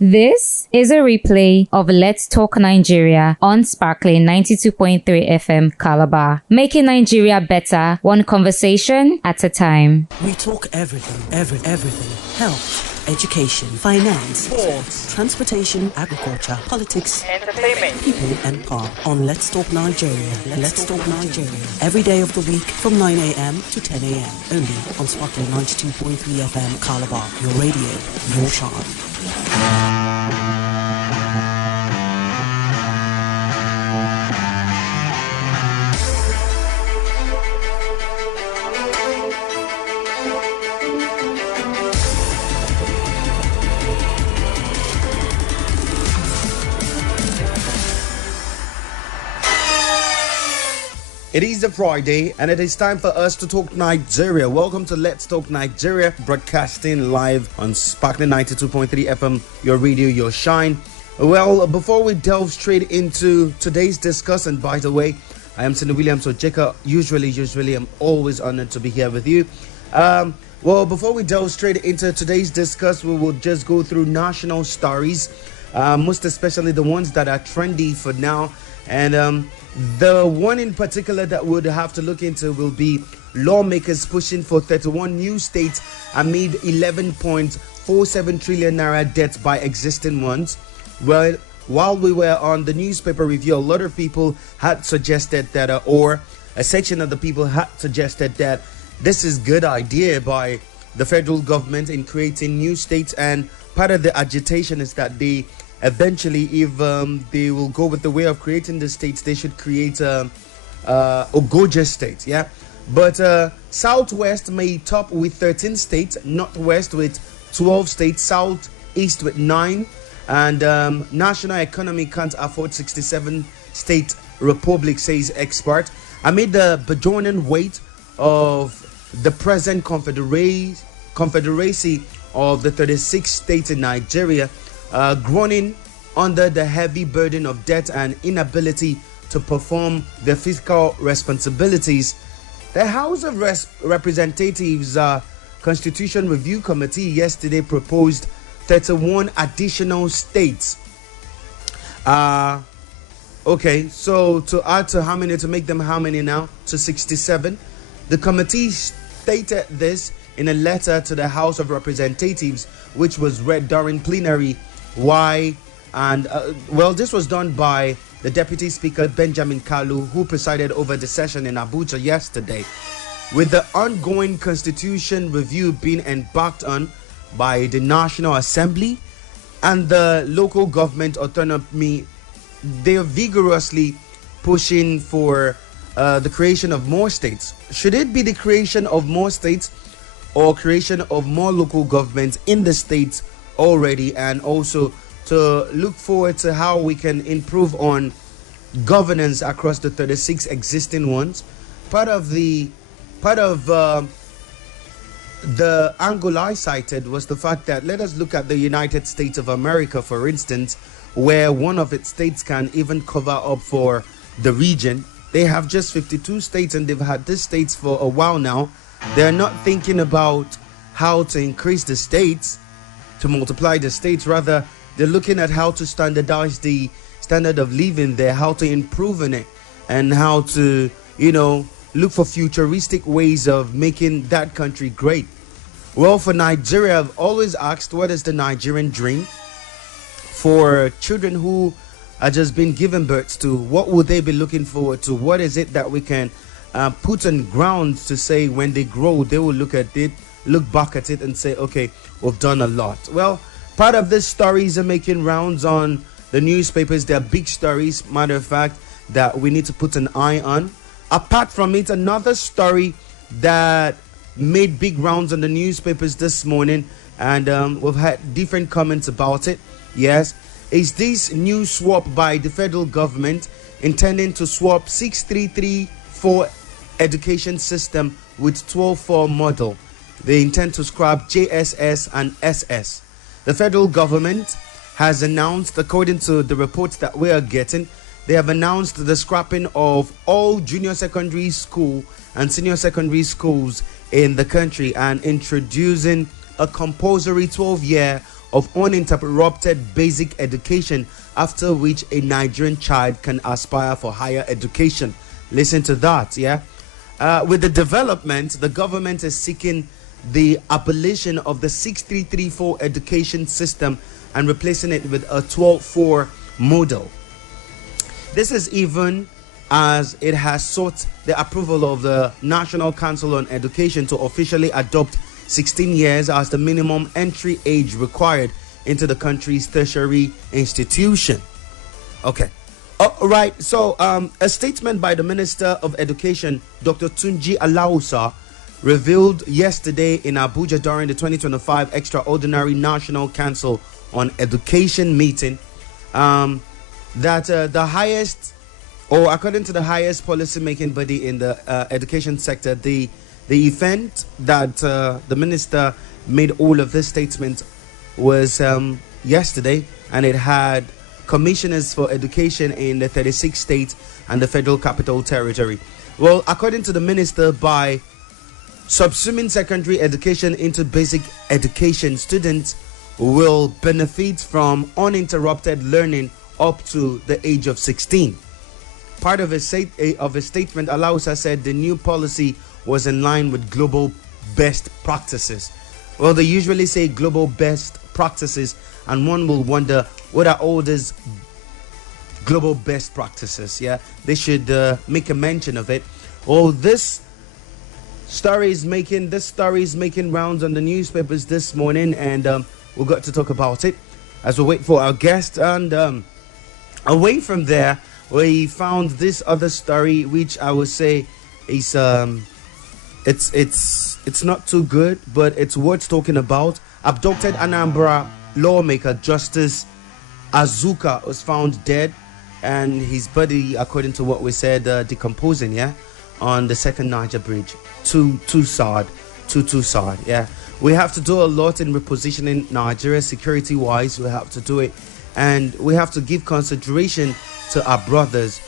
This is a replay of Let's Talk Nigeria on Sparkling 92.3 FM Calabar, making Nigeria better, one conversation at a time. We talk everything. Health, education, finance, sports, transportation, agriculture, politics, entertainment, people and power on Let's Talk Nigeria. Let's Talk Nigeria. Every day of the week from 9 a.m. to 10 a.m. Only on Sparkling 92.3 FM Calabar. Your radio, your charm. It is a Friday and it is time for us to talk Nigeria. Welcome to Let's Talk Nigeria, broadcasting live on Sparkling 92.3 FM, your radio, your shine. Well, before we delve straight into today's discussion, by the way, I am Sidney Williams Ojeka. Usually, I'm always honored to be here with you. Well, before we delve straight into today's discussion, we will just go through national stories, most especially the ones that are trendy for now. And the one in particular that we'll have to look into will be lawmakers pushing for 31 new states amid 11.47 trillion naira debt by existing ones. Well, while we were on the newspaper review, a lot of people had suggested that, or a section of the people had suggested that this is good idea by the federal government in creating new states, and part of the agitation is that they eventually, if they will go with the way of creating the states, they should create Ogoja state, yeah. But Southwest may top with 13 states, Northwest with 12 states, Southeast with 9, and national economy can't afford 67 state republic, says expert. Amid the burgeoning weight of the present confederacy of the 36 states in Nigeria, groaning under the heavy burden of debt and inability to perform their fiscal responsibilities, the House of Representatives Constitution Review Committee yesterday proposed 31 additional states. Okay, so to add to how many, to make them how many now? To 67. The committee stated this in a letter to the House of Representatives, which was read during plenary. Why? And well, this was done by the Deputy Speaker Benjamin Kalu, who presided over the session in Abuja yesterday. With the ongoing constitution review being embarked on by the National Assembly and the local government autonomy, they are vigorously pushing for the creation of more states. Should it be the creation of more states or creation of more local governments in the states already, and also to look forward to how we can improve on governance across the 36 existing ones? Part of the angle I cited was the fact that, let us look at the United States of America, for instance, where one of its states can even cover up for the region. They have just 52 states and they've had these states for a while now. They're not thinking about how to increase the states, to multiply the states. Rather, they're looking at how to standardize the standard of living there, how to improve in it, and how to, look for futuristic ways of making that country great. Well, for Nigeria, I've always asked, what is the Nigerian dream? For children who are just being given birth to, what would they be looking forward to? What is it that we can put on ground to say when they grow, they will look back at it and say, okay, we've done a lot. Well, part of these stories are making rounds on the newspapers. They're big stories, matter of fact, that we need to put an eye on. Apart from it, another story that made big rounds on the newspapers this morning, and we've had different comments about it, yes, is this new swap by the federal government intending to swap 6334 education system with 12-4 model. They intend to scrap JSS and SS. The federal government has announced, according to the reports that we are getting, they have announced the scrapping of all junior secondary school and senior secondary schools in the country and introducing a compulsory 12-year of uninterrupted basic education, after which a Nigerian child can aspire for higher education. Listen to that, yeah? With the development, the government is seeking the abolition of the 6334 education system and replacing it with a 124 model. This is even as it has sought the approval of the National Council on Education to officially adopt 16 years as the minimum entry age required into the country's tertiary institution. Okay. All right. So, a statement by the Minister of Education, Dr. Tunji Alausa, revealed yesterday in Abuja during the 2025 Extraordinary National Council on Education meeting that the highest, or according to the highest policy-making body in the education sector, the event that the minister made all of this statement was yesterday, and it had commissioners for education in the 36 states and the Federal Capital Territory. Well, according to the minister, by subsuming secondary education into basic education, students will benefit from uninterrupted learning up to the age of 16. Part of his statement, Alausa said the new policy was in line with global best practices. Well, they usually say global best practices, and one will wonder, what are all these global best practices? Yeah, they should make a mention of it. Well, this story is making rounds on the newspapers this morning, and we got to talk about it as we wait for our guest. And away from there, we found this other story, which I would say is it's not too good, but it's worth talking about. Abducted Anambra lawmaker Justice Azuka was found dead, and his body, according to what we said, decomposing, yeah, on the second Niger bridge. Too sad. Yeah, we have to do a lot in repositioning Nigeria security wise. We have to do it, and we have to give consideration to our brothers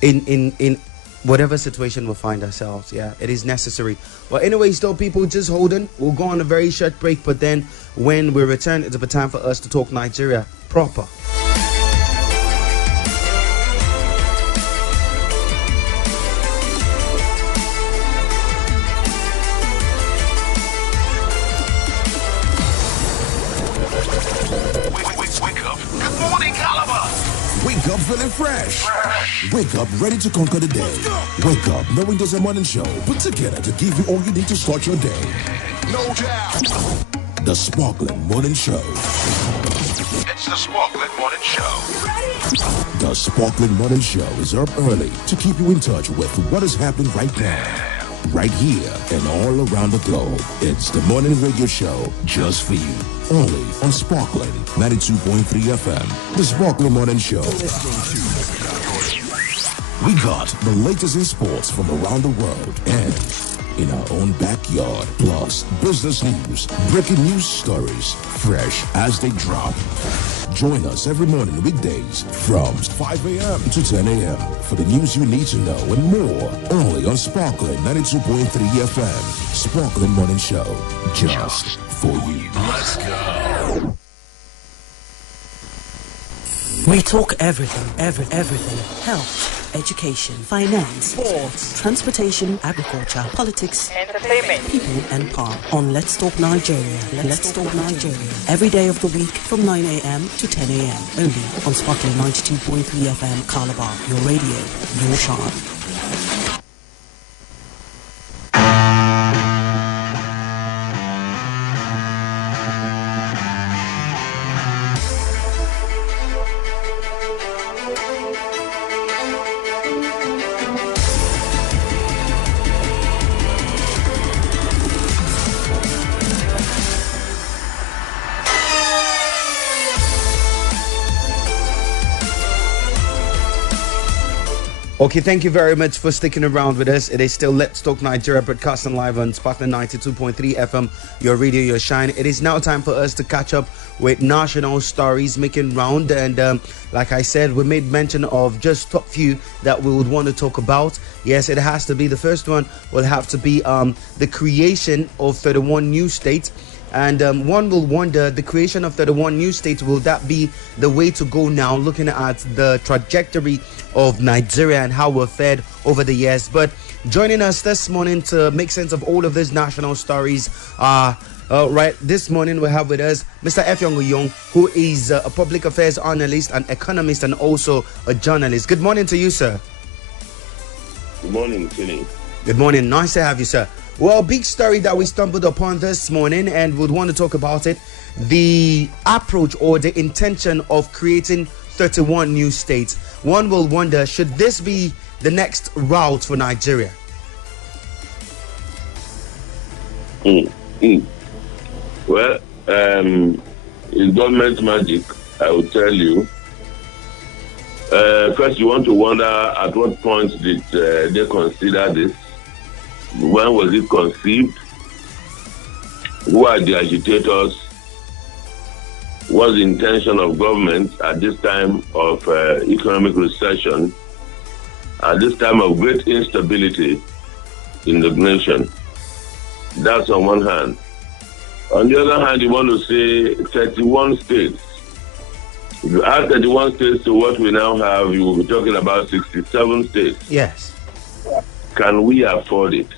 in whatever situation we find ourselves. Yeah, it is necessary. Well, anyways, though, people, just hold on. We'll go on a very short break, but then when we return, it's a time for us to talk Nigeria proper. Wake up feeling fresh. Wake up ready to conquer the day. Wake up knowing there's a morning show put together to give you all you need to start your day. No doubt. The Sparkling Morning Show. It's the Sparkling Morning Show. The Sparkling Morning Show is up early to keep you in touch with what is happening right now. Right here and all around the globe. It's the morning radio show just for you. Only on Sparkling 92.3 FM. The Sparkling Morning Show. We got the latest in sports from around the world and in our own backyard. Plus, business news, breaking news stories, fresh as they drop. Join us every morning weekdays from 5 a.m. to 10 a.m. for the news you need to know and more. Only on Sparkling 92.3 FM. Sparkling Morning Show. Just for you. Let's go. We talk everything. Health, education, finance, sports, transportation, agriculture, politics, entertainment, people and power. On Let's Talk Nigeria. Let's Talk Nigeria. Every day of the week from 9 a.m. to 10 a.m. Only on Sparkling 92.3 FM Calabar. Your radio, your shine. Okay, thank you very much for sticking around with us. It is still Let's Talk Nigeria, broadcasting live on Sparkling 92.3 FM, your radio, your shine. It is now time for us to catch up with national stories making round. And like I said, we made mention of just top few that we would want to talk about. Yes, it has to be. The first one will have to be the creation of 31 new states. And one will wonder, the creation of 31 new states, will that be the way to go now, looking at the trajectory of Nigeria and how we're fared over the years? But joining us this morning to make sense of all of these national stories right this morning we have with us Mr. Effiong Nyong, who is a public affairs analyst, an economist, and also a journalist. Good morning to you, sir. Good morning, Kenny. Good morning. Nice to have you, sir. Well, big story that we stumbled upon this morning and would want to talk about it. The approach or the intention of creating 31 new states. One will wonder, should this be the next route for Nigeria? Well, in government magic, I will tell you. First, you want to wonder at what point did they consider this? When was it conceived? Who are the agitators? What's the intention of government at this time of economic recession, at this time of great instability in the nation? That's on one hand. On the other hand, you want to say 31 states. If you add 31 states to what we now have, you will be talking about 67 states. Yes. Can we afford it?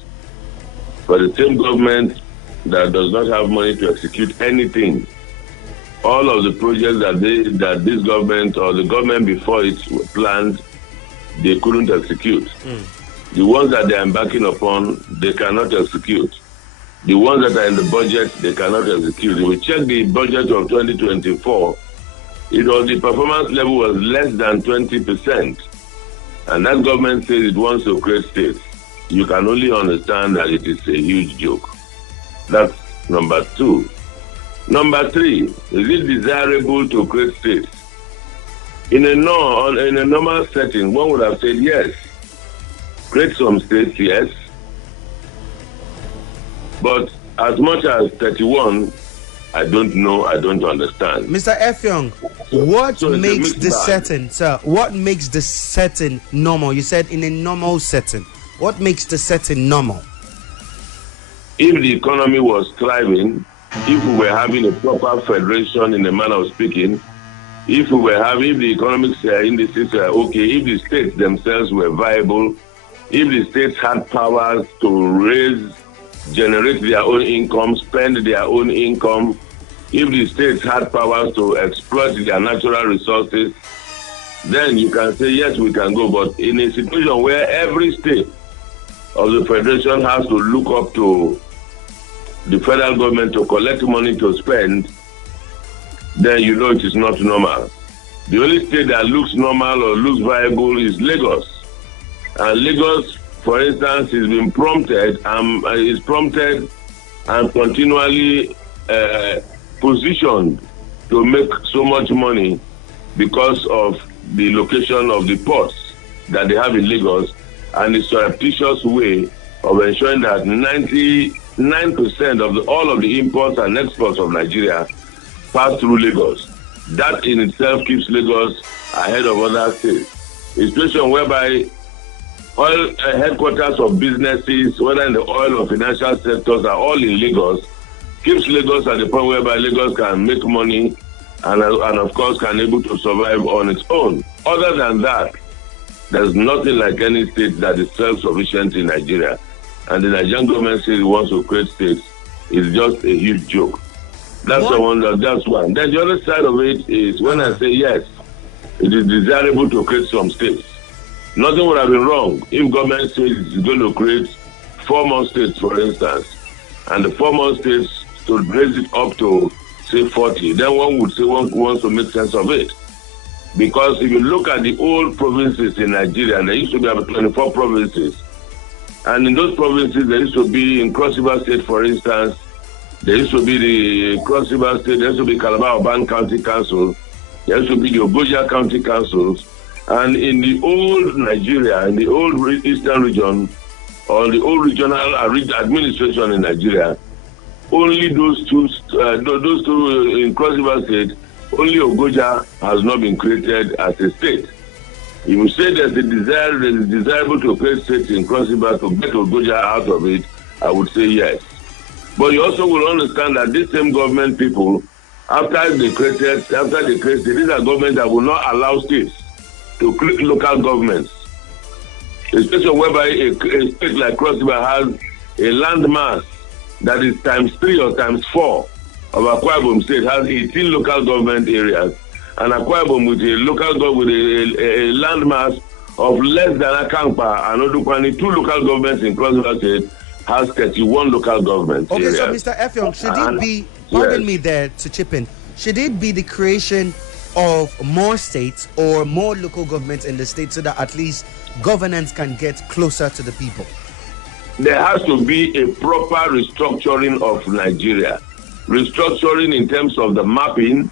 For the same government that does not have money to execute anything, all of the projects that this government or the government before it planned, they couldn't execute. The ones that they are embarking upon, they cannot execute. The ones that are in the budget, they cannot execute. If we check the budget of 2024, the performance level was less than 20%. And that government says it wants to create states. You can only understand that it is a huge joke. That's number two. Number three, is it desirable to create states? In a normal setting, one would have said yes. Create some states, yes. But as much as 31, I don't know, I don't understand. Mr. Effiong, what makes the setting, sir? What makes the setting normal? You said in a normal setting. What makes the setting normal? If the economy was thriving, if we were having a proper federation in the manner of speaking, if the economic indices were okay, if the states themselves were viable, if the states had powers to generate their own income, spend their own income, if the states had powers to exploit their natural resources, then you can say, yes, we can go. But in a situation where every state of the federation has to look up to the federal government to collect money to spend, then you know it is not normal. The only state that looks normal or looks viable is Lagos. And Lagos, for instance, is being prompted and continually positioned to make so much money because of the location of the ports that they have in Lagos and the surreptitious way of ensuring that 99% of all of the imports and exports of Nigeria pass through Lagos. That in itself keeps Lagos ahead of other states. A situation whereby oil headquarters of businesses, whether in the oil or financial sectors, are all in Lagos, keeps Lagos at the point whereby Lagos can make money and of course can able to survive on its own. Other than that, there's nothing like any state that is self-sufficient in Nigeria. And the Nigerian government says it wants to create states. It's just a huge joke. That's the one. That's one. Then the other side of it is when I say yes, it is desirable to create some states. Nothing would have been wrong if government says it's going to create 4 more states, for instance, and the 4 more states to raise it up to, say, 40. Then one would say one wants to make sense of it. Because if you look at the old provinces in Nigeria, there used to be about 24 provinces. And in those provinces, there used to be, in Cross River State, for instance, there used to be the Cross River State, there used to be Calabar Urban County Council, there used to be the Ogoja County Councils. And in the old Nigeria, in the old Eastern region, or the old regional administration in Nigeria, only those two in Cross River State, only Ogoja has not been created as a state. If you say there's a desirable to create states in Cross River to get Ogoja out of it, I would say yes. But you also will understand that these same government people, after they created, these are governments that will not allow states to create local governments. Especially whereby a state like Cross River has a landmass that is times 3 or times 4 of Akwa Ibom State, has 18 local government areas, and Akwa Ibom with a landmass of less than Akampa and Odukwani, 2 local governments in Cross River State, has 31 local government Okay, areas. so Mr. Effiong, should it be, pardon me there to chip in, should it be the creation of more states or more local governments in the state so that at least governance can get closer to the people? There has to be a proper restructuring of Nigeria. Restructuring in terms of the mapping,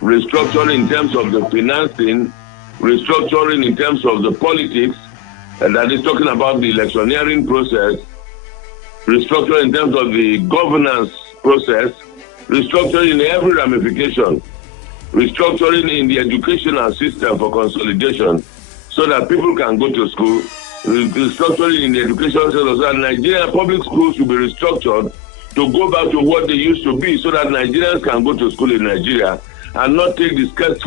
restructuring in terms of the financing, restructuring in terms of the politics, and that is talking about the electioneering process, restructuring in terms of the governance process, restructuring in every ramification, restructuring in the educational system for consolidation so that people can go to school, restructuring in the education system so that Nigerian public schools should be restructured to go back to what they used to be so that Nigerians can go to school in Nigeria and not take the scarce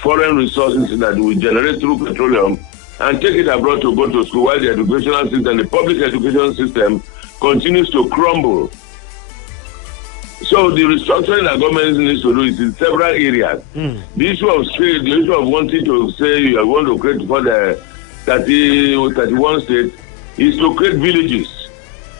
foreign resources that we generate through petroleum and take it abroad to go to school while the educational system, the public education system, continues to crumble. So the restructuring that government needs to do is in several areas. The issue of wanting to say you want to create for the 31 states is to create villages.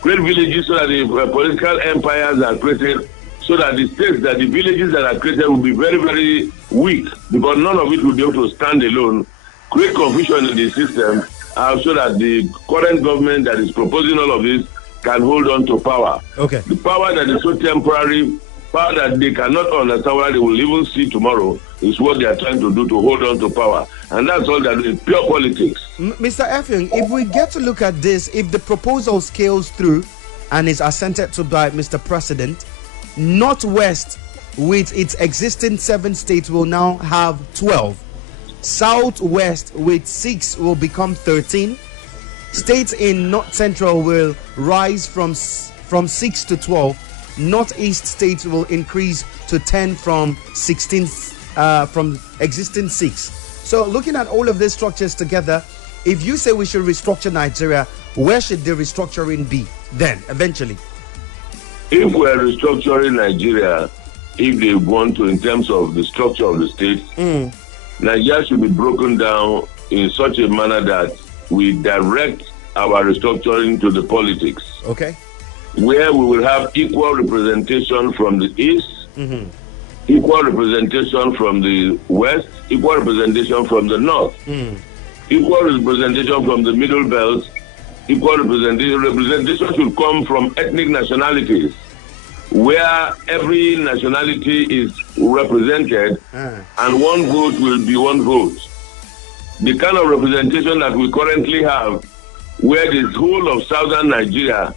Create villages so that the political empires are created, so that the villages that are created will be very, very weak, because none of it will be able to stand alone. Create confusion in the system so that the current government that is proposing all of this can hold on to power. Okay. The power that is so temporary, power that they cannot understand what they will even see tomorrow, is what they are trying to do to hold on to power. And that's all they're doing, pure politics. Mr. Effiong, if we get to look at this, if the proposal scales through and is assented to by Mr. President, Northwest, with its existing 7 states, will now have 12. Southwest, with 6, will become 13. States in North Central will rise from 6 to 12. Northeast states will increase to 10 from 16, from existing 6. So looking at all of these structures together, if you say we should restructure Nigeria, where should the restructuring be then, eventually? If we're restructuring Nigeria, if they want to, in terms of the structure of the states, Nigeria should be broken down in such a manner that we direct our restructuring to the politics. Okay. Where we will have equal representation from the east, equal representation from the west, equal representation from the north, equal representation from the middle belt, equal representation. Representation should come from ethnic nationalities, where every nationality is represented and one vote will be one vote. The kind of representation that we currently have, where the whole of southern Nigeria,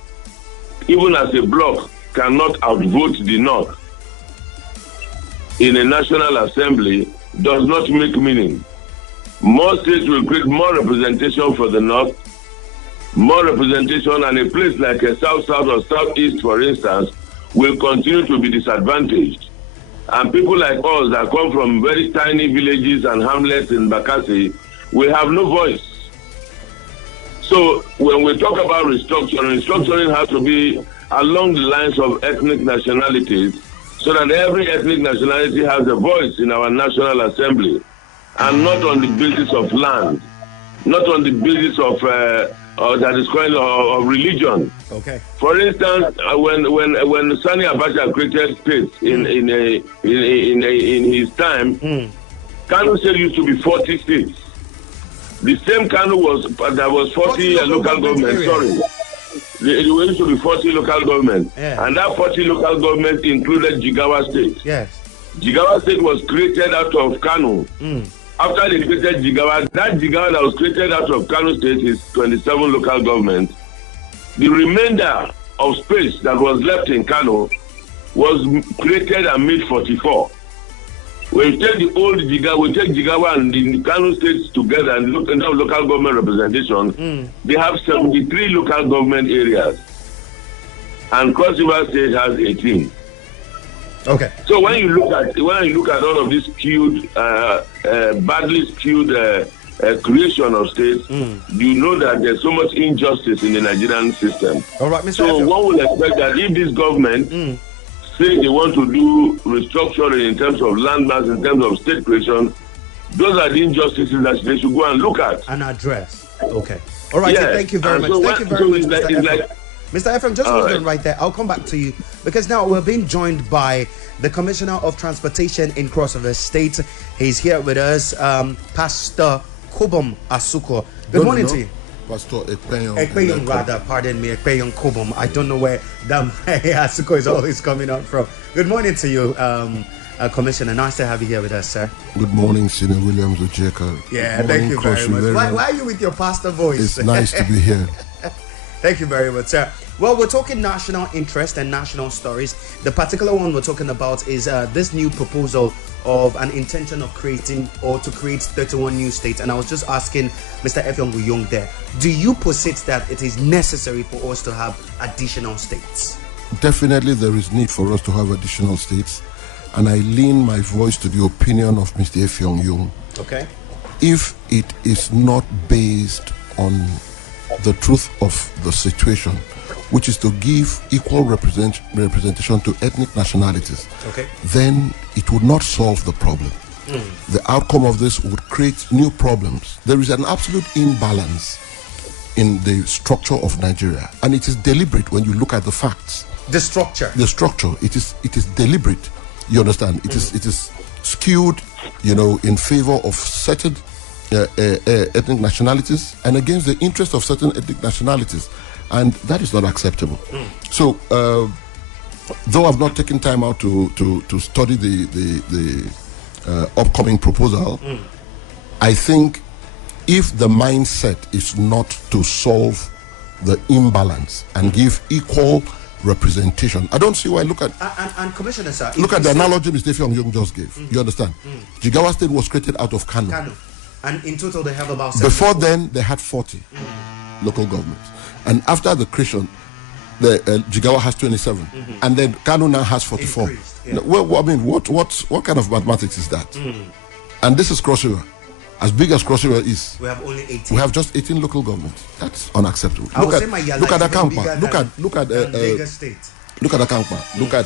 even as a bloc, cannot outvote the north in a national assembly, does not make meaning. More states will create more representation for the north, more representation, and a place like a south-south or southeast, for instance, will continue to be disadvantaged. And people like us that come from very tiny villages and hamlets in Bakassi will have no voice. So when we talk about restructuring has to be along the lines of ethnic nationalities, so that every ethnic nationality has a voice in our National Assembly, and not on the basis of land, not on the basis of that is kind of religion. Okay. For instance, when Sani Abacha created states in his time, Kano State used to be 40 states. The same Kano there was 40 local governments. Sorry. It used to be 40 local governments. Yeah. And that 40 local governments included Jigawa State. Yes. Jigawa State was created out of Kano. After they created Jigawa, that Jigawa that was created out of Kano State is 27 local governments. The remainder of space that was left in Kano was created and made 44. When you take the old Jigawa, we take Jigawa and the Kano states together and look at local government representation, they have 73 local government areas. and Cross River State has 18. Okay. So when you look at all of this skewed, badly skewed creation of states, you know that there's so much injustice in the Nigerian system. All right, Mr. So Effiong. one would expect that if this government say they want to do restructuring in terms of land mass, in terms of state creation, those are the injustices that they should go and look at and address. Okay. All right. Yes. Thank you very much. Thank you very much, Mr. Effiong. Mr. Effiong, just hold on right there. I'll come back to you because now we're being joined by the Commissioner of Transportation in Cross River State. He's here with us, Pastor Cobham Asuko. Good morning to you. Pastor Ekpeyong. Ekpeyong, rather, pardon me, Ekpeyong Cobham. I don't know where that Asuko is always coming out from. Good morning to you, Commissioner. Nice to have you here with us, sir. Good morning, Senior Williams Ojeka. Yeah, thank you very much. Why are you with your pastor voice? It's nice to be here. Thank you very much, sir. Well, we're talking national interest and national stories. The particular one we're talking about is this new proposal of an intention of creating or to create 31 new states. And I was just asking Mr. Effiong Nyong there, do you posit that it is necessary for us to have additional states? Definitely there is need for us to have additional states. And I lean my voice to the opinion of Mr. Effiong Nyong. Okay. If it is not based on the truth of the situation, which is to give equal representation to ethnic nationalities, okay, then it would not solve the problem. The outcome of this would create new problems. There is an absolute imbalance in the structure of Nigeria, and it is deliberate when you look at the facts. The structure, it is deliberate. You understand? It is skewed, in favor of certain ethnic nationalities and against the interest of certain ethnic nationalities, and that is not acceptable. So, though I've not taken time out to study the upcoming proposal, I think if the mindset is not to solve the imbalance and give equal representation, I don't see why. Look at and Commissioner, sir, look at the analogy Mr. Effiong Nyong just gave. You understand? Jigawa State was created out of Kano. And in total, they have about 74. Before then, they had 40 local governments. And after the creation, the Jigawa has 27. And then Kano now has 44. Yeah. Well, I mean, what kind of mathematics is that? And this is Cross River. As big as Cross River is, we have only 18. We have just 18 local governments. That's unacceptable. Look at Akampa. Look at Lagos State. Look at Akampa. Look at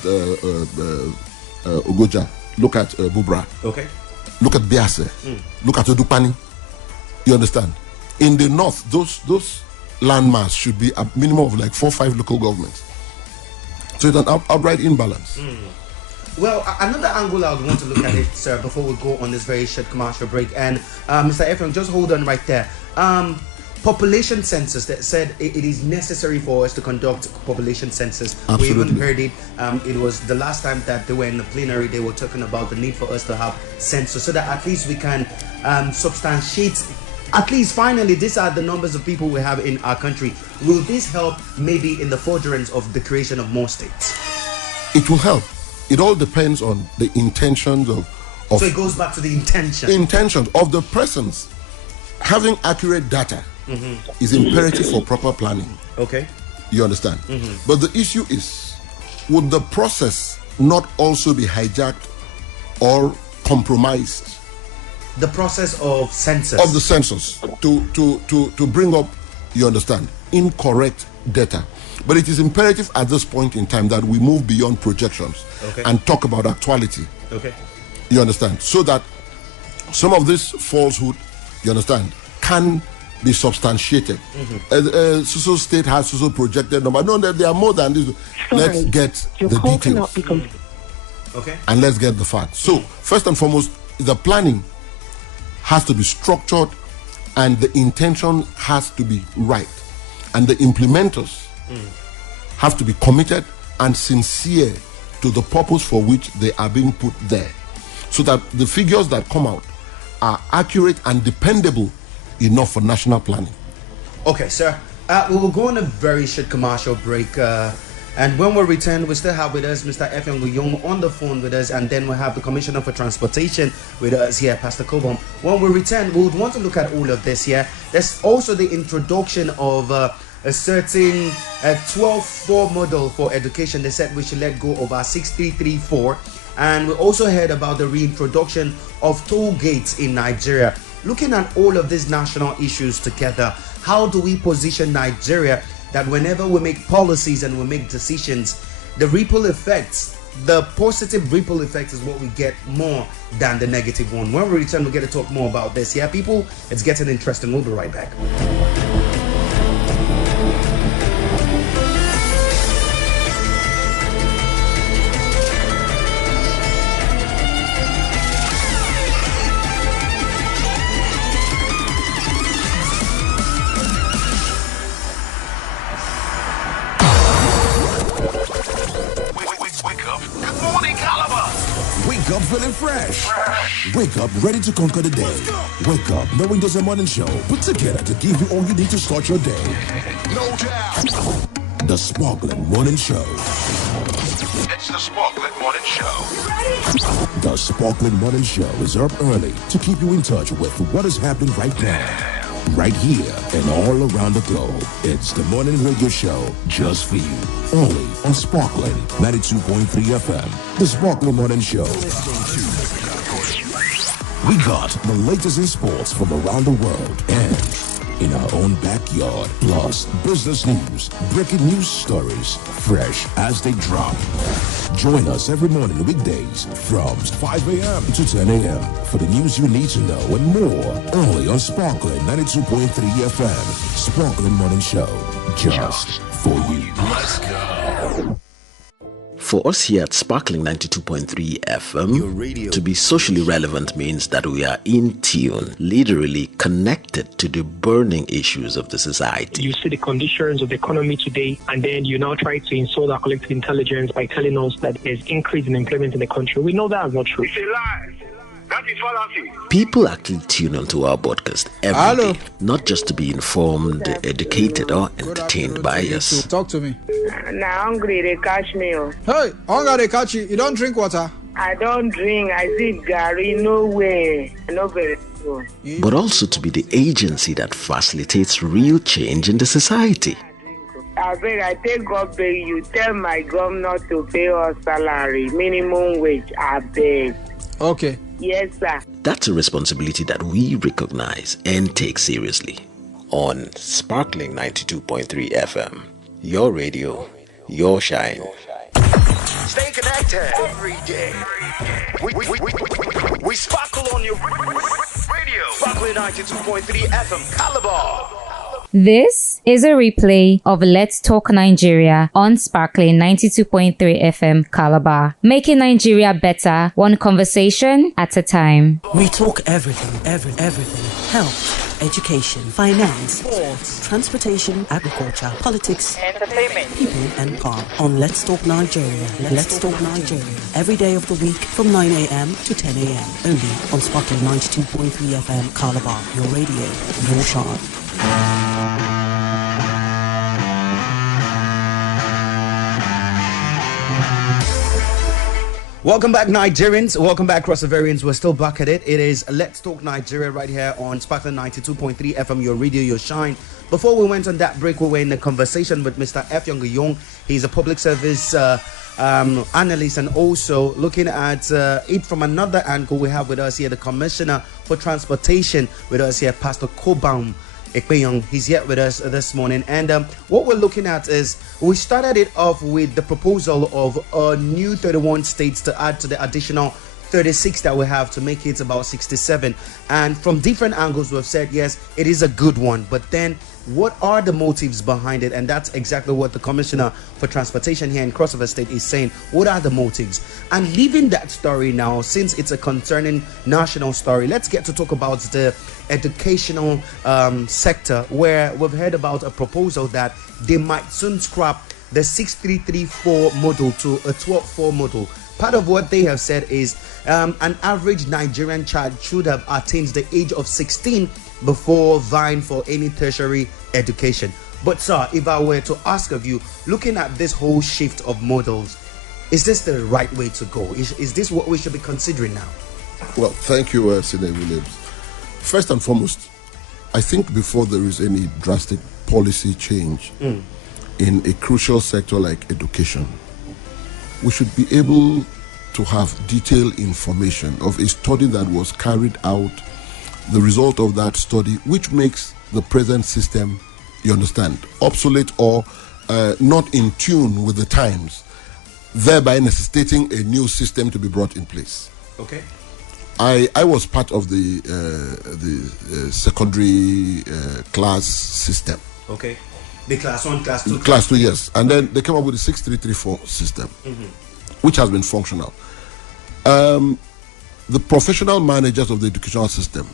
Ogoja. Look at Bubra. Okay. Look at Biase. Look at Odupani. You understand? In the north, those landmass should be a minimum of like 4 or 5 local governments. So it's an outright imbalance. Well, another angle I would want to look at it, sir, before we go on this very short commercial break. And Mr. Effiong, just hold on right there. Population census that said it is necessary for us to conduct population census. Absolutely. We even heard it. It was the last time that they were in the plenary. They were talking about the need for us to have census so that at least we can substantiate. At least finally, these are the numbers of people we have in our country. Will this help maybe in the furtherance of the creation of more states? It will help. It all depends on the intentions of so it goes back to the intentions of the persons. Having accurate data is imperative for proper planning. Okay. You understand? But the issue is, would the process not also be hijacked or compromised? The process of census. Of the census to bring up, you understand, incorrect data. But it is imperative at this point in time that we move beyond projections and talk about actuality. Okay. You understand? So that some of this falsehood, you understand, can be substantiated. So state has so projected number. No, there are more than this. Sorry, let's get the details. Okay. And let's get the facts. So first and foremost, the planning has to be structured and the intention has to be right. And the implementers have to be committed and sincere to the purpose for which they are being put there, so that the figures that come out are accurate and dependable enough for national planning. Okay, sir. We will go on a very short commercial break. And when we return, we still have with us Mr. Effiong Nyong on the phone with us, and then we have the Commissioner for Transportation with us here, Pastor Cobham. When we return, we would want to look at all of this here. There's also the introduction of a certain 12-4 model for education. They said we should let go of our 6334. And we also heard about the reintroduction of toll gates in Nigeria. Looking at all of these national issues together, how do we position Nigeria that whenever we make policies and we make decisions, the ripple effects, the positive ripple effect is what we get more than the negative one? When we return, we'll get to talk more about this. Yeah, people, it's getting interesting. We'll be right back. Wake up feeling fresh. Wake up ready to conquer the day. Wake up knowing there's a morning show put together to give you all you need to start your day. No doubt. The Sparkling Morning Show. It's the Sparkling Morning Show. The Sparkling Morning Show is up early to keep you in touch with what is happening right now. Right here and all around the globe. It's the morning radio show just for you. Only on Sparkling 92.3 FM. The Sparkling Morning Show. We got the latest in sports from around the world and in our own backyard. Plus, business news, breaking news stories, fresh as they drop. Join us every morning weekdays from 5 a.m. to 10 a.m. for the news you need to know and more. Only on Sparkling 92.3 FM. Sparkling Morning Show. Just for you. Let's go. For us here at Sparkling 92.3 FM, to be socially relevant means that we are in tune, literally connected to the burning issues of the society. You see the conditions of the economy today, and then you now try to insult our collective intelligence by telling us that there's increase in employment in the country. We know that is not true. It's a lie. That is fallacy. People actually tune onto our podcast every day, not just to be informed, educated, or entertained by us. Talk to me. Now hungry, they catch me. Hey, hunger, they catch you. You don't drink water? I don't drink. I sip Gary. No way. No very good. But also to be the agency that facilitates real change in the society. I beg, I take God beg you. Tell my governor to pay us salary, minimum wage. I beg. Okay. Yes, sir. That's a responsibility that we recognize and take seriously. On Sparkling 92.3 FM, your radio, your shine. Stay connected every day. We sparkle on your radio. Sparkling 92.3 FM Calabar. This is a replay of Let's Talk Nigeria on Sparkling 92.3 FM Calabar, making Nigeria better, one conversation at a time. We talk everything. Health, education, finance, sports, transportation, agriculture, politics, Entertainment, people and power. On Let's Talk Nigeria. Let's Talk Nigeria. Every day of the week from 9 a.m. to 10 a.m. Only on Sparkling 92.3 FM Calabar. Your radio, your shine. Welcome back, Nigerians. Welcome back, Crossoverians. We're still back at it. It is Let's Talk Nigeria right here on Sparkling 92.3 FM, your radio, your shine. Before we went on that break, we were in a conversation with Mr. Effiong Nyong. He's a public service analyst, and also looking at it from another angle. We have with us here the Commissioner for Transportation with us here, Pastor Cobham Ekpeyong. He's here with us this morning, and what we're looking at is we started it off with the proposal of a new 31 states to add to the additional 36 that we have to make it about 67. And from different angles we've said yes, it is a good one, but then what are the motives behind it? And that's exactly what the Commissioner for Transportation here in Crossover State is saying. What are the motives? And leaving that story now, since it's a concerning national story, let's get to talk about the educational sector, where we've heard about a proposal that they might soon scrap the 6334 model to a 12-4 model. Part of what they have said is an average Nigerian child should have attained the age of 16 before vying for any tertiary education. But sir, if I were to ask of you, looking at this whole shift of models, is this the right way to go? Is this what we should be considering now? Well, thank you, Sidney Williams. First and foremost, I think before there is any drastic policy change in a crucial sector like education, we should be able to have detailed information of a study that was carried out, the result of that study, which makes the present system, you understand, obsolete or not in tune with the times, thereby necessitating a new system to be brought in place. Okay. I was part of the secondary class system. Okay. The class 1, class 2. Class 2, yes. And then they came up with the 6334 system, which has been functional. The professional managers of the educational system,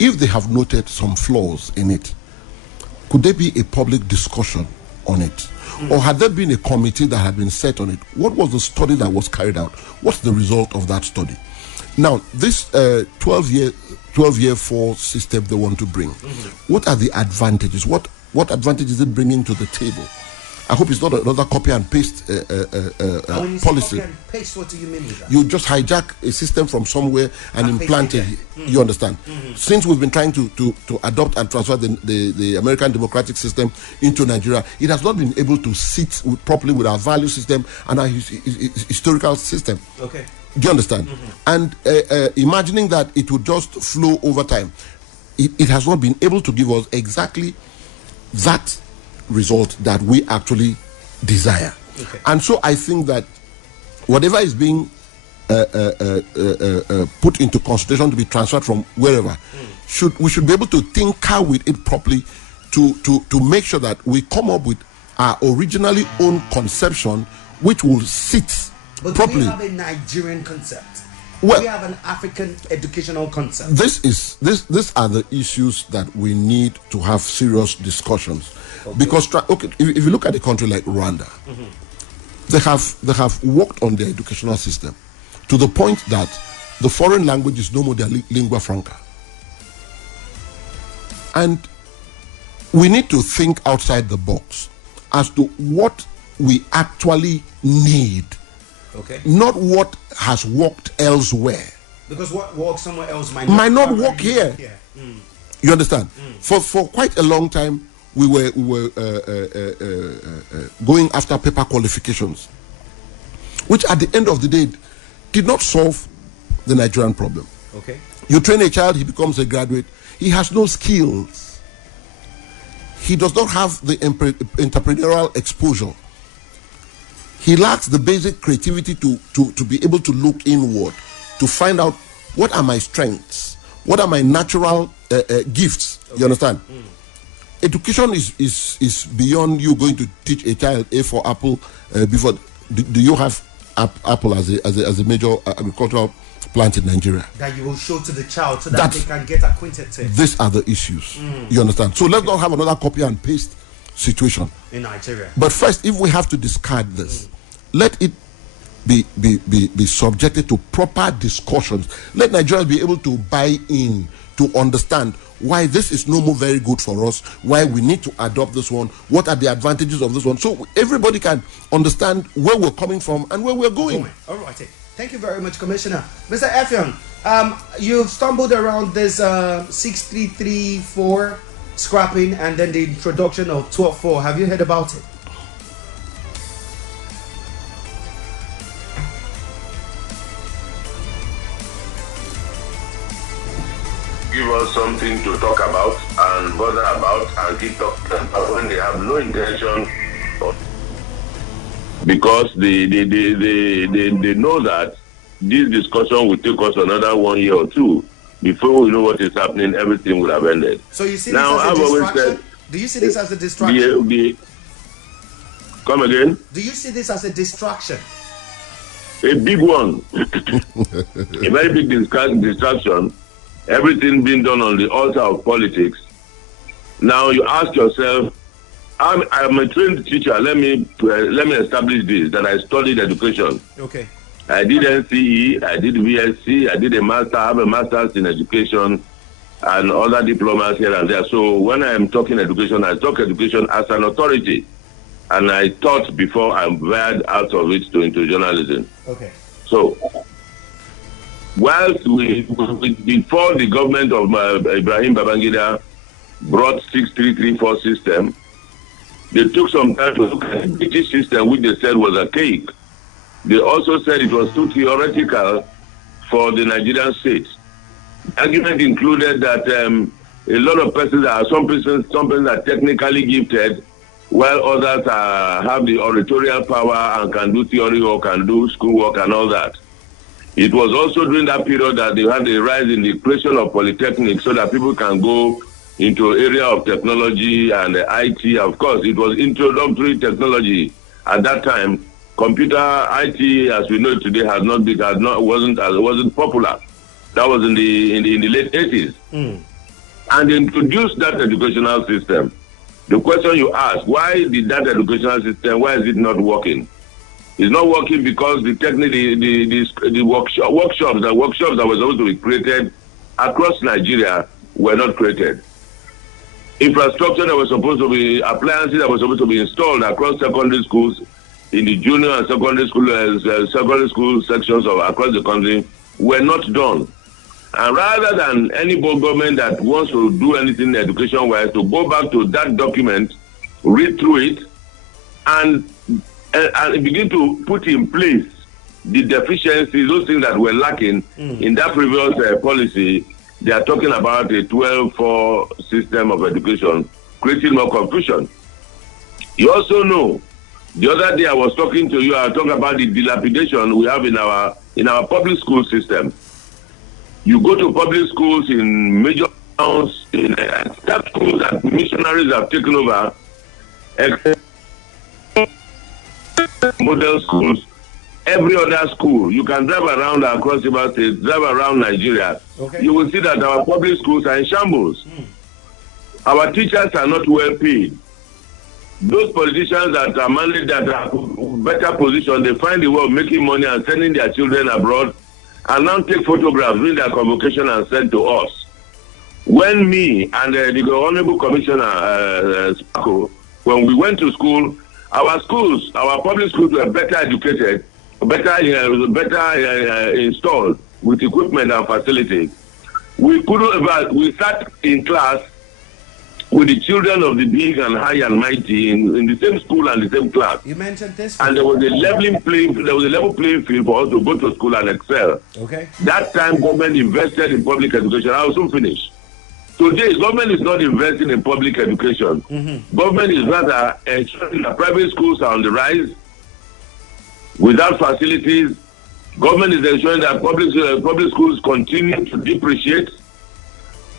if they have noted some flaws in it, could there be a public discussion on it? Or had there been a committee that had been set on it? What was the study that was carried out? What's the result of that study? Now, this 12-year 4 system they want to bring, what are the advantages? What advantage is it bringing to the table? I hope it's not another copy and paste policy. Copy and paste, what do you mean with that? You just hijack a system from somewhere and implant it. You understand? Since we've been trying to adopt and transfer the American democratic system into Nigeria, it has not been able to sit properly with our value system and our historical system. Okay. Do you understand? And imagining that it would just flow over time, it has not been able to give us exactly that result that we actually desire. Okay. And so I think that whatever is being put into consideration to be transferred from wherever, we should be able to tinker with it properly to make sure that we come up with our originally own conception, which will sit properly. Do we have a Nigerian concept? Well, we have an African educational concept. These are the issues that we need to have serious discussions. Because if you look at a country like Rwanda, they have worked on their educational system to the point that the foreign language is no more their lingua franca. And we need to think outside the box as to what we actually need. Okay. Not what has worked elsewhere. Because what works somewhere else might not work here. You understand? For quite a long time, we were going after paper qualifications, which at the end of the day did not solve the Nigerian problem. Okay. You train a child, he becomes a graduate. He has no skills. He does not have the entrepreneurial exposure. He lacks the basic creativity to be able to look inward, to find out what are my strengths, what are my natural gifts. Okay. You understand? Education is beyond you going to teach a child A for apple before. Do you have apple as a major agricultural plant in Nigeria? That you will show to the child so that they can get acquainted to it. These are the issues. You understand? So let's not have another copy and paste situation in Nigeria. But first, if we have to discard this, let it be subjected to proper discussions. Let Nigerians be able to buy in, to understand why this is no more very good for us, why we need to adopt this one, what are the advantages of this one, so everybody can understand where we're coming from and where we're going. All right. Thank you very much, Commissioner. Mr. Effiong, you've stumbled around this 6334 scrapping and then the introduction of 12.4. Have you heard about it? Give us something to talk about and bother about and keep talking about when they have no intention of, because they know that this discussion will take us another 1 year or two before we know what is happening. Everything will have ended. So you see this as a distraction? Do you see this as a distraction? Come again? Do you see this as a distraction? A big one. A very big distraction. Everything being done on the altar of politics. Now you ask yourself, I'm a trained teacher. Let me establish this, that I studied education. Okay. I did NCE, I did VSC, I did a master, I have a master's in education and other diplomas here and there. So when I am talking education, I talk education as an authority. And I taught before I veered out of it into journalism. Okay. So whilst before the government of Ibrahim Babangida brought 6334 system, They took some time to look at the British system, which they said was archaic. They also said it was too theoretical for the Nigerian state. The argument included that a lot of persons are, some persons are technically gifted, while others have the oratorial power and can do theory work and do school work and all that. It was also during that period that they had a rise in the creation of polytechnics so that people can go into area of technology and IT. Of course, it was introductory technology at that time. Computer IT, as we know it today, wasn't popular. That was in the late 80s. And they introduced that educational system. The question you ask, why did that educational system, why is it not working? It's not working because the workshops that were supposed to be created across Nigeria were not created. Infrastructure that was supposed to be, appliances that were supposed to be installed across secondary schools, in the junior and secondary school sections across the country, were not done. And rather than any government that wants to do anything education-wise to go back to that document, read through it, and begin to put in place the deficiencies, those things that were lacking in that previous policy, they are talking about a 12-4 system of education, creating more confusion. You also know, the other day I was talking to you, I was talking about the dilapidation we have in our public school system. You go to public schools in major towns, in that schools that missionaries have taken over, model schools, every other school. You can drive around across the state, drive around Nigeria. Okay. You will see that our public schools are in shambles. Our teachers are not well paid. Those politicians that are managed, that are better positioned, they find the way of making money and sending their children abroad, and now take photographs during their convocation and send to us. When me and the Honorable Commissioner Sparko, when we went to school, our public schools were better educated, better installed with equipment and facilities. We sat in class with the children of the big and high and mighty in the same school and the same class. You mentioned this. And there was a level playing field for us to go to school and excel. Okay. That time government invested in public education. I will soon finish. Today, government is not investing in public education. Government is rather ensuring that private schools are on the rise without facilities. Government is ensuring that public schools continue to depreciate.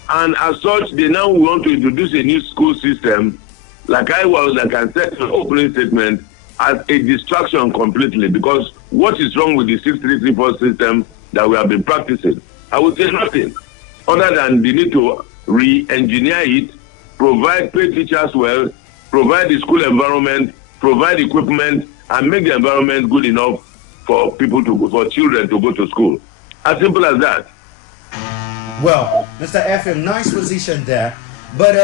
And as such, they now want to introduce a new school system, like I said in the opening statement, as a distraction completely. Because what is wrong with the 6334 system that we have been practicing? I would say nothing, other than they need to re-engineer it, pay teachers well, provide the school environment, provide equipment, and make the environment good enough for children to go to school. As simple as that. Well, Mr. Effiong, nice position there. But,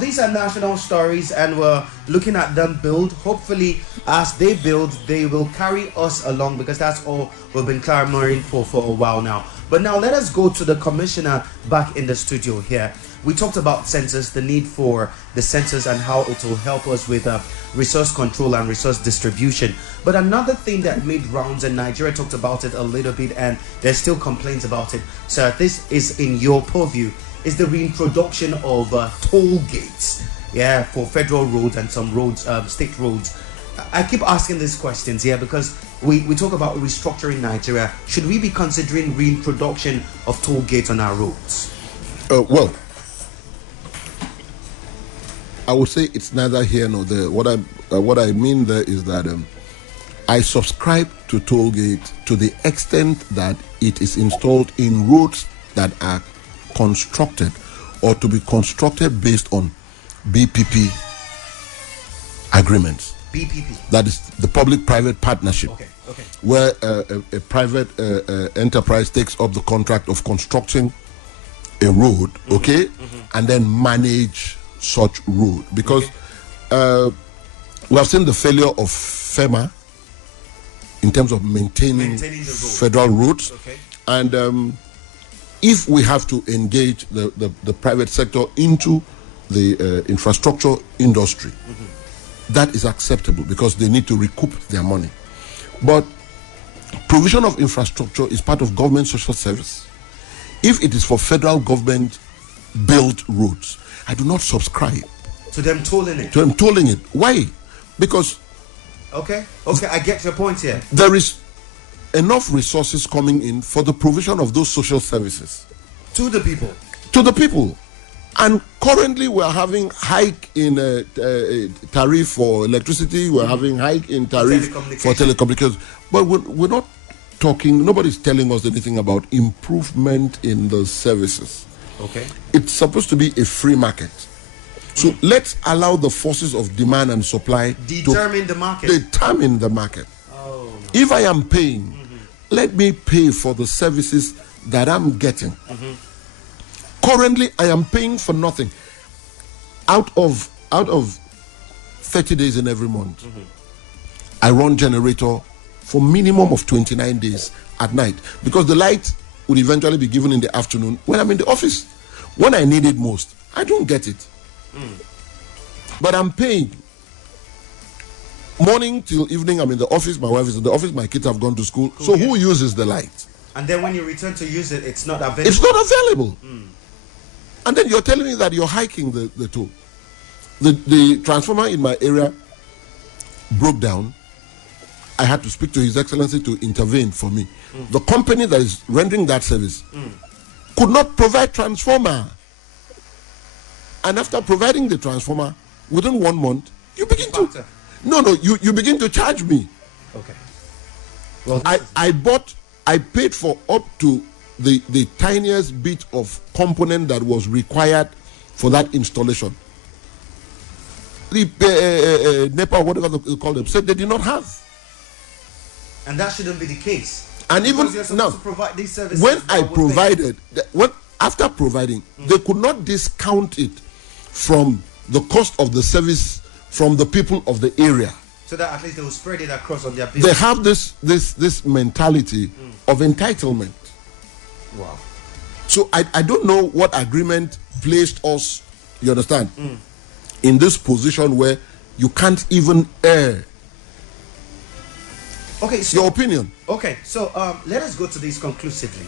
these are national stories and we're looking at them build. Hopefully, as they build, they will carry us along because that's all we've been clamoring for a while now. But now let us go to the commissioner back in the studio here. We talked about census, the need for the census and how it will help us with resource control and resource distribution. But another thing that made rounds, and Nigeria talked about it a little bit, and there's still complaints about it. Sir, this is in your purview, is the reintroduction of toll gates, for federal roads and some roads, state roads. I keep asking these questions here because we talk about restructuring Nigeria. Should we be considering reintroduction of toll gates on our roads? I would say it's neither here nor there. What I mean there is that I subscribe to toll gate to the extent that it is installed in roads that are constructed or to be constructed based on BPP agreements. BPP. That is the public-private partnership. Okay. Where a private enterprise takes up the contract of constructing a road, and then manage such road. Because we have seen the failure of FEMA in terms of maintaining federal roads. And if we have to engage the private sector into the infrastructure industry, that is acceptable because they need to recoup their money. But provision of infrastructure is part of government social service. If it is for federal government built roads, I do not subscribe to them tolling it. Why? Because okay, I get your point here. There is enough resources coming in for the provision of those social services to the people. And currently we are having hike in tariff for electricity, we're having hike in tariff for telecommunications, but we're not talking, nobody's telling us anything about improvement in the services. Okay. It's supposed to be a free market. So let's allow the forces of demand and supply determine the market. Oh, no. If I am paying, let me pay for the services that I'm getting. Currently, I am paying for nothing. Out of 30 days in every month, I run generator for minimum of 29 days at night, because the light would eventually be given in the afternoon when I'm in the office. When I need it most, I don't get it. But I'm paying. Morning till evening, I'm in the office, my wife is in the office, my kids have gone to school. Cool, so who uses the light? And then when you return to use it, it's not available. It's not available. And then you're telling me that you're hiking the toll. The transformer in my area broke down. I had to speak to His Excellency to intervene for me. The company that is rendering that service could not provide transformer. And after providing the transformer, within 1 month, you begin to... you begin to charge me. Okay. Well, I paid for up to the tiniest bit of component that was required for that installation. The NEPA, whatever they call them, said they did not have. And that shouldn't be the case. And because even now, to provide these services, when I provided, after providing, they could not discount it from the cost of the service from the people of the area. So that at least they will spread it across on their business. They have this mentality of entitlement. Wow. So I don't know what agreement placed us, you understand, in this position where you can't even air your opinion. Okay, so let us go to this conclusively.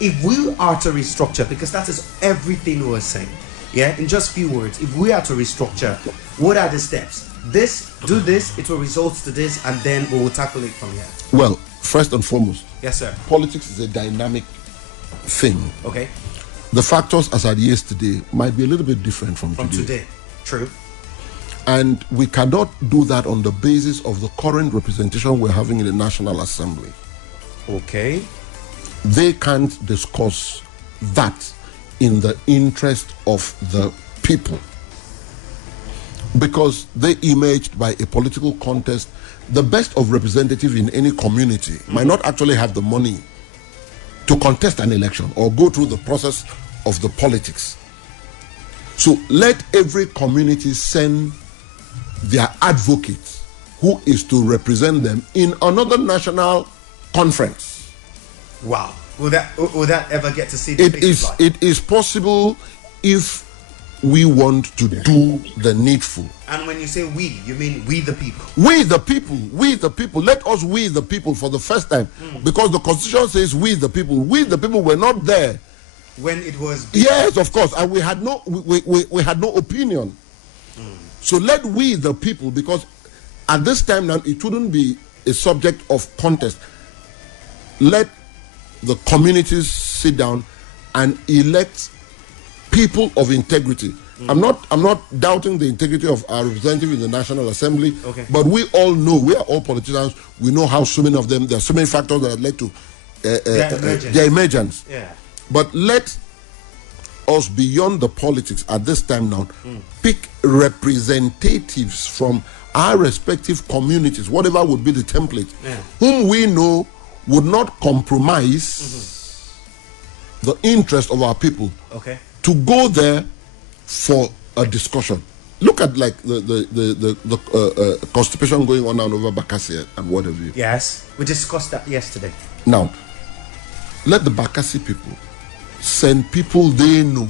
If we are to restructure, because that is everything we are saying, in just few words, if we are to restructure, what are the steps? Do this, it will result to this, and then we will tackle it from here. Well, first and foremost, yes, sir. Politics is a dynamic thing. Okay. The factors as at yesterday might be a little bit different from today. True. And we cannot do that on the basis of the current representation we're having in the National Assembly. Okay. They can't discuss that in the interest of the people, because they emerged by a political contest. The best of representative in any community might not actually have the money to contest an election or go through the process of the politics. So let every community send their advocate who is to represent them in another national conference. Wow. Will that ever get to see the It is possible if we want to do the needful. And when you say we, you mean we the people? We the people. Let us we the people for the first time. Because the Constitution says we the people. We the people were not there when it was... Yes, of course. And we had no opinion. So let we the people, because at this time now it shouldn't be a subject of contest. Let the communities sit down and elect people of integrity. I'm not doubting the integrity of our representative in the National Assembly, but we all know, we are all politicians, we know how so many of them, there are so many factors that have led to their emergence. Yeah. But let us, beyond the politics at this time now, pick representatives from our respective communities, whatever would be the template, whom we know would not compromise the interest of our people to go there for a discussion. Look at like the constipation going on now over Bakassi and what have you. Yes, we discussed that yesterday. Now, let the Bakassi people send people they know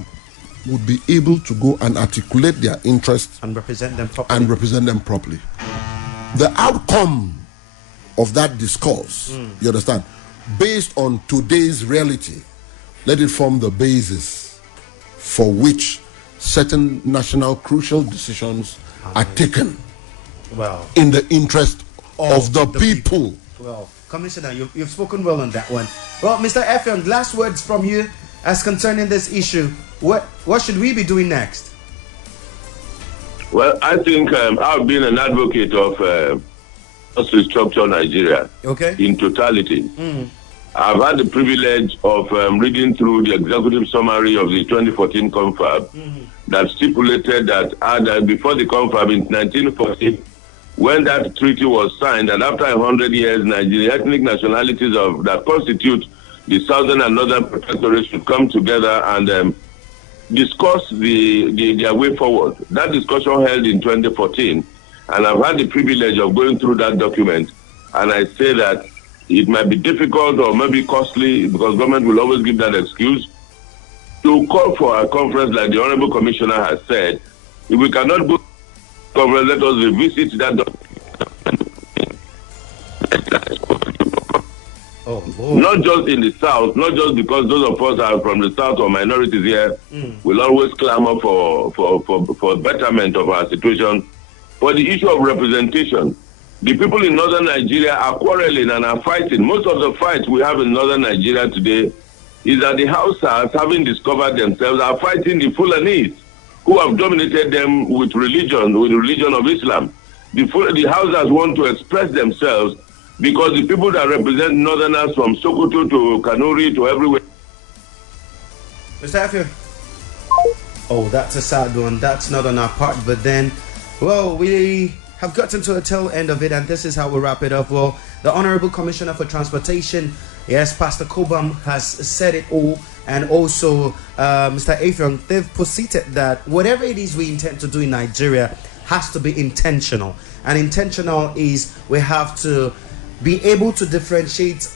would be able to go and articulate their interests and represent them properly. The outcome of that discourse, you understand, based on today's reality, let it form the basis for which certain national crucial decisions are taken in the interest of the people. Well, Commissioner, you've spoken well on that one. Well, Mr. Effiong, last words from you as concerning this issue. What should we be doing next? Well, I think I've been an advocate of restructure Nigeria in totality. I've had the privilege of reading through the executive summary of the 2014 confab that stipulated that before the confab in 1914, when that treaty was signed, and after 100 years, Nigerian ethnic nationalities that constitute the southern and northern protectorate should come together and discuss their way forward. That discussion held in 2014, and I've had the privilege of going through that document, and I say that it might be difficult or maybe costly, because government will always give that excuse, to call for a conference like the Honorable Commissioner has said. If we cannot go to conference, let us revisit that document. Not just in the South, not just because those of us are from the South or minorities here will always clamor for betterment of our situation. For the issue of representation, the people in northern Nigeria are quarreling and are fighting. Most of the fights we have in northern Nigeria today is that the Hausas, having discovered themselves, are fighting the Fulanese, who have dominated them with the religion of Islam. The Hausas want to express themselves because the people that represent northerners from Sokoto to Kanuri to everywhere. Mr. Effiong. Oh, that's a sad one. That's not on our part, but then, well, we have gotten to a tail end of it, and this is how we wrap it up. Well, the Honorable Commissioner for Transportation, yes, Pastor Cobham, has said it all, and also Mr. Effiong, they've posited that whatever it is we intend to do in Nigeria has to be intentional, and intentional is we have to be able to differentiate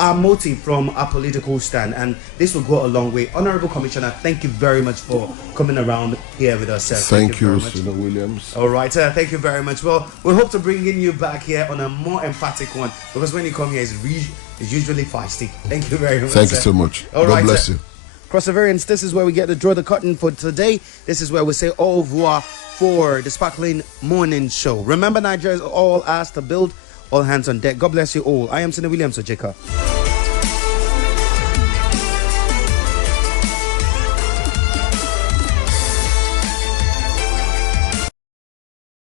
our motive from our political stand, and this will go a long way. Honorable Commissioner, thank you very much for coming around here with us, sir. Thank you, Senator Williams. All right, sir. Thank you very much. Well, we hope to bring you back here on a more emphatic one, because when you come here, it's usually feisty. Thank you very much. Thank you so much. All God right, bless sir. you. Perseverance, this is where we get to draw the curtain for today. This is where we say au revoir for the Sparkling Morning Show. Remember, Nigeria is all asked to build. All hands on deck. God bless you all. I am Senator Williams Ojeka.